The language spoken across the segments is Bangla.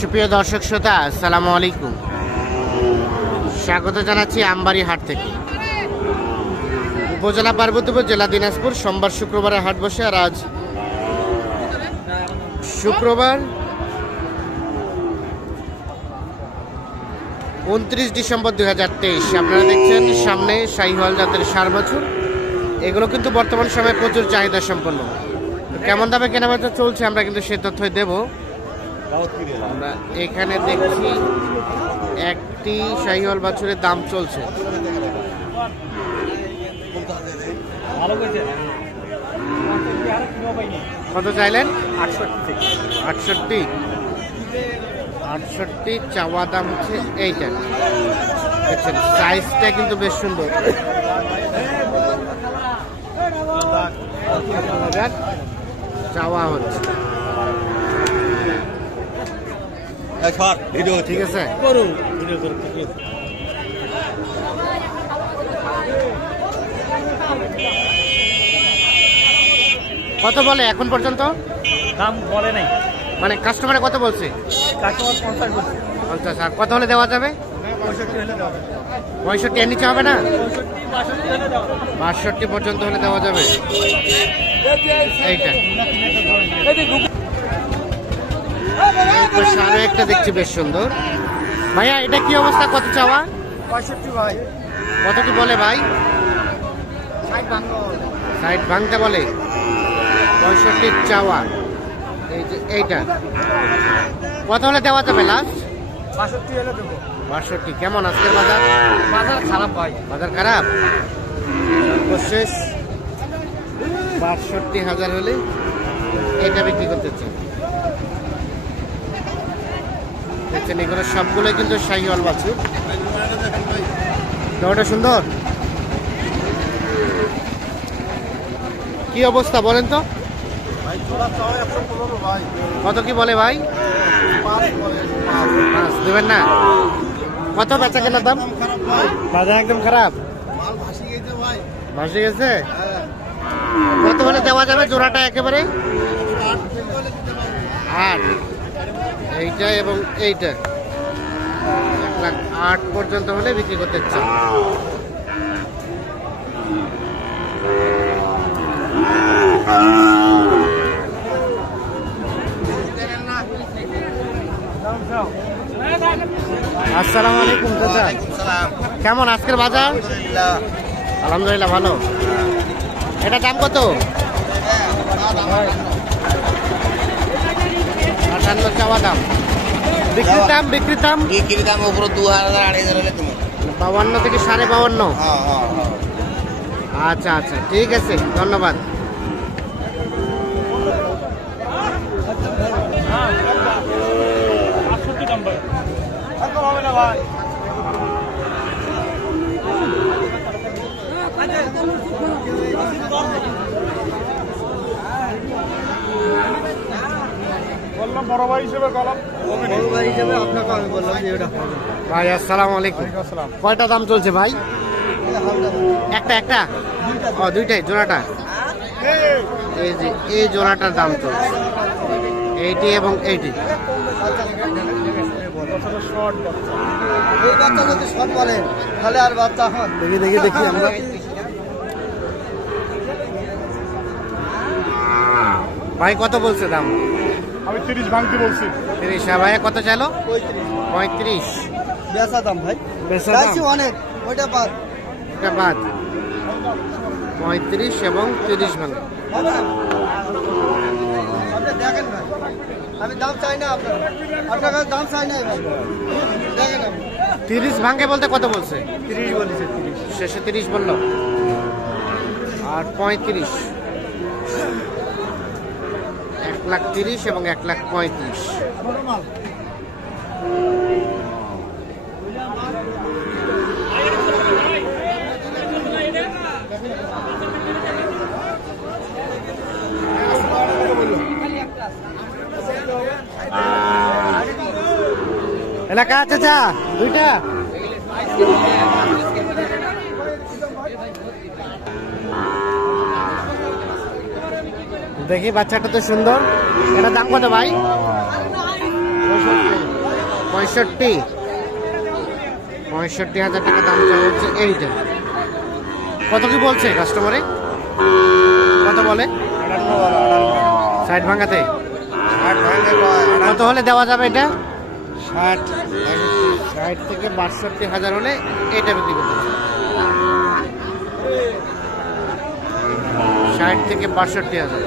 সুপ্রিয় দর্শক শ্রোতা, আসসালামু আলাইকুম। স্বাগত জানাচ্ছি আমবাড়ি হাট থেকে। উপজেলা পার্বতীপুর, জেলা দিনাজপুর। সোমবার শুক্রবারে হাট বসে। আর আজ শুক্রবার 29 ডিসেম্বর 2023। আপনারা দেখছেন সামনে শাহিওয়াল জাতের ষাঁড় বাছুর। এগুলো কিন্তু বর্তমান সময়ে প্রচুর চাহিদা সম্পন্ন। কেমন দামে কেনাবেচা চলছে আমরা কিন্তু সে তথ্যই দেব। আমরা এখানে দেখছি একটি শাহিওয়াল বাছুরের দাম চলছে। কত চাইলেন? 68 চাওয়া দাম হচ্ছে এইটা। দেখছেন সাইজটা কিন্তু বেশ সুন্দর। চাওয়া হচ্ছে, ঠিক আছে। কত বলে এখন পর্যন্ত? দাম বলে নাই, মানে কাস্টমারে কত বলছে? কাস্টমার 50 বলছে। 50। আর কত হলে দেওয়া যাবে? 65 এর নিচে হবে না? 62 পর্যন্ত হলে দেওয়া যাবে। এইটা সাড়ে একটা দেখছি, বেশ সুন্দর। ভাইয়া এটা কি অবস্থা? কত চাওয়া? 65 ভাই। কত কি বলে ভাই? 60 ভাঙতে বলে। 65 চাওয়া। এই যে এইটা কত হলে দেওয়া যাবে লাস্ট? 62 হলে দেবো। 62। কেমন আজকের বাজার? বাজার খারাপ ভাই, বাজার খারাপ। শেষ 62,000 হলে এটা বিক্রি করতে চাই। দেখছেন এগুলো সবগুলো কিন্তু শাহিওয়াল বাছুর। ওটা সুন্দর। কি অবস্থা বলেন তো? কত কি বলে ভাই? 5 দেবেন না? কত বেচা কেনার দাম? বাজার একদম খারাপ, ভাসে গেছে। কত হলে দেওয়া যাবে জোড়াটা একেবারে? 8। এইটা এবং এইটা 1,08,000 পর্যন্ত হলে বিক্রি করতে চাই। আসসালামু আলাইকুম চাচা, কেমন আজকের বাজার? আলহামদুলিল্লাহ ভালো। এটা দাম কত? 58 চাওয়া দাম। বিক্রির দাম? বিক্রির দাম উপরে 2,000-2,500 52 থেকে 52.5। আচ্ছা আচ্ছা, ঠিক আছে, ধন্যবাদ। ভাই আসসালামু আলাইকুম। কয়টা দাম চলছে ভাই? একটা ও দুইটাই জোড়াটা। এই যে এই জোড়াটার দাম চলছে, এইটি এবং এইটি। দেখি আমরা। ভাই কত বলছে দাম? আমি 30 ভাঙতে বলছি। 30। ভাইয়া কত চাইলো? 35। বেচা দাম ভাই, বেচা দাম অনেক। ওইটা বাদ, এটা বাদ। 35 এবং 30 ভাঙ। দেখেন ভাই, আমি দাম চাই না, আপনার কাছে দাম চাই না ভাই। দেখেন 30 ভাঙে বলতে কত বলছে? 30 বলেছে। 30 শেষে 30 বললো। আর 35 1,30,000 এবং 1,35,000। এলাকা আছে চা দুইটা। দেখি বাচ্চাটা তো সুন্দর। এটার দাম কত ভাই? 65,000 টাকা দাম চাওয়া হচ্ছে এইটা। কত কি বলছে কাস্টমারে? কত বলে? 60 ভাঙাতে কত হলে দেওয়া যাবে এটা? 60 থেকে 62,000 হলে এটা বিক্রি করতে হবে। 60 থেকে 62,000।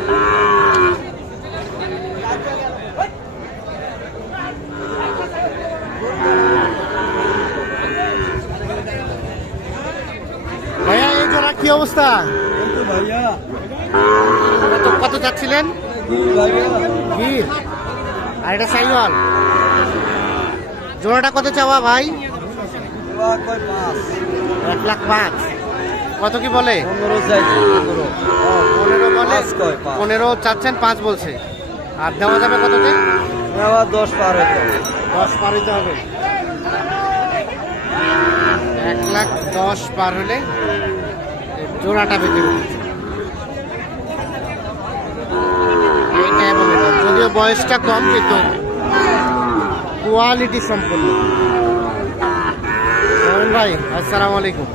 ভাইয়া এই জোড়া কি অবস্থা? কত চাচ্ছিলেন? গির আর এটা সাইওয়াল। জোড়াটা কত চাওয়া ভাই? 1,05,000। কত কি বলে? 15 চাচ্ছেন, 5 বলছে। আর দেওয়া যাবে কততে? 10 পার হইতে হবে। 10 পার হইতে হবে। 1,10,000 পার হলে জোড়াটা বিক্রি করছে। এইটা এবং এটা যদিও বয়সটা কম কিন্তু কোয়ালিটি সম্পূর্ণ। ভাই আসসালামু আলাইকুম।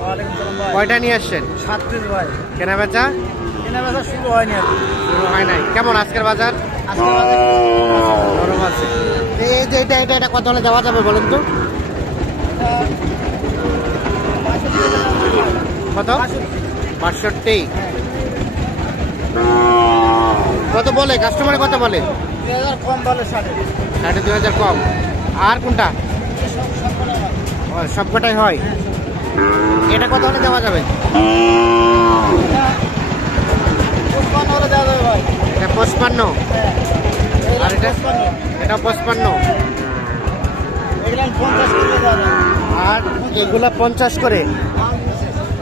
কয়টা নিয়ে আসছেন? 7 পিস ভাই। কেনা বেচা শুরু হয়নি, শুরু হয় নাই। কেমন আজকের বাজার? গরম আছে। এই যে এটা কত হলে দেওয়া যাবে বলেন তো? কত? 62। কত বলে কাস্টমারে? কত বলে? 2000 কম বলে। 2,500 কম। আর কোনটা? সবকটাই হয়। এটা কত হলে দেওয়া যাবে? 55 হলে দেওয়া যাবে ভাই। এটা 55। আর এটা? এটা 55। এগুলো 50 করে দেওয়া যাবে। আর এগুলা 50 করে।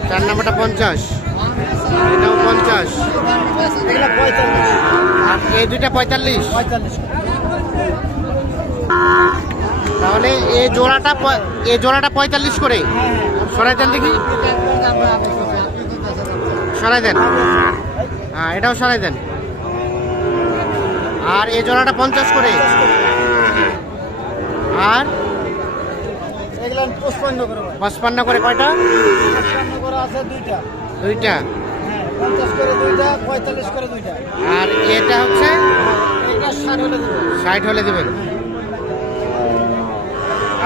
4 নম্বরটা 50, এটাও 50, এগুলো 45। আর এই দুইটা 45। 45। তাহলে এই জোড়াটা 45 করে। সরাই দেন দেখি, সরাই দেন। হ্যাঁ এটাও সরাই দেন। আর এই জোড়াটা 50 করে। আর এগুলো 55 করে ভাই। 55 করে। কয়টা? 55 করে আছে দুইটা। দুইটা। হ্যাঁ 50 করে দুইটা, 45 করে দুইটা। আর এটা হচ্ছে এটা 60 হলে দেব। 60 হলে দেবেন।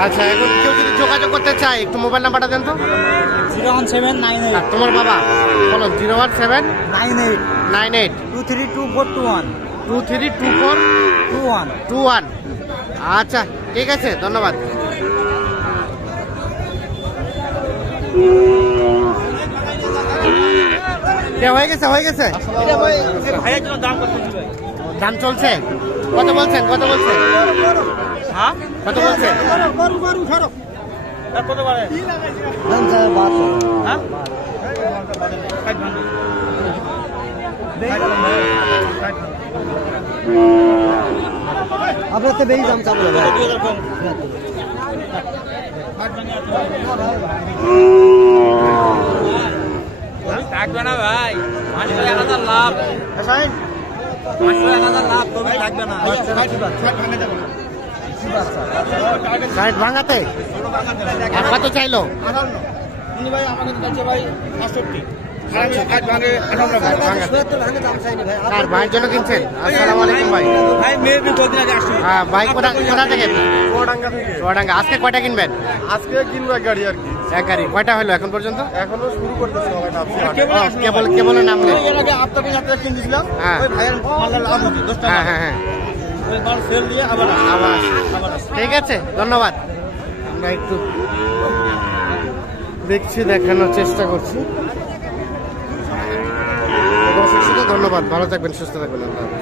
আচ্ছা, এখন কেউ যদি যোগাযোগ করতে চায় একটু মোবাইল নাম্বারটা দেন তো। 01798 আর তোমার বাবা বলো। 01798 98 232421 232421। আচ্ছা ঠিক আছে, ধন্যবাদ। হয়ে গেছে, হয়ে গেছে। ভাইয়ের জন্য দাম কত ভাই? দাম চলছে। কত বলছেন? কত বলছেন? হ্যাঁ কত বলছেন? কত বলে? দাম স্যার 1200। হ্যাঁ আপনার তো বেশি দাম চাবো ভাই। 2000 কম থাকবে না ভাই। 1000 লাভ। 1000 লাভ তবে থাকবে না। 60 ভাঙাতে আর কত চাইলো? 58 ভাই আমাকে চাইছে ভাই 68। আর ভাইয়ের জন্য কিনছেন? আসসালামু আলাইকুম ভাই। ভাই মেয়ের কদিন আগে আসছে। হ্যাঁ ভাই, কোথা থেকে? চুয়াডাঙ্গা। আজকে কয়টা কিনবেন? আজকে কিনবো এক গাড়ি আর কি। এক গাড়ি। কয়টা হলো এখন পর্যন্ত? এখনো শুরু করতেছে সবাই নামছে। কেবল নামলে। এর আগে আপনার হাতে কিনছিলাম। হ্যাঁ। ওই ভাইয়ের মালটা লাভ হচ্ছে 10 টাকা। হ্যাঁ হ্যাঁ হ্যাঁ। ওই মাল সেল দিয়ে আবার ঠিক আছে, ধন্যবাদ। আমরা একটু দেখছি, দেখানোর চেষ্টা করছি। দর্শক, ধন্যবাদ। ভালো থাকবেন, সুস্থ থাকবেন। আল্লাহ হাফেজ।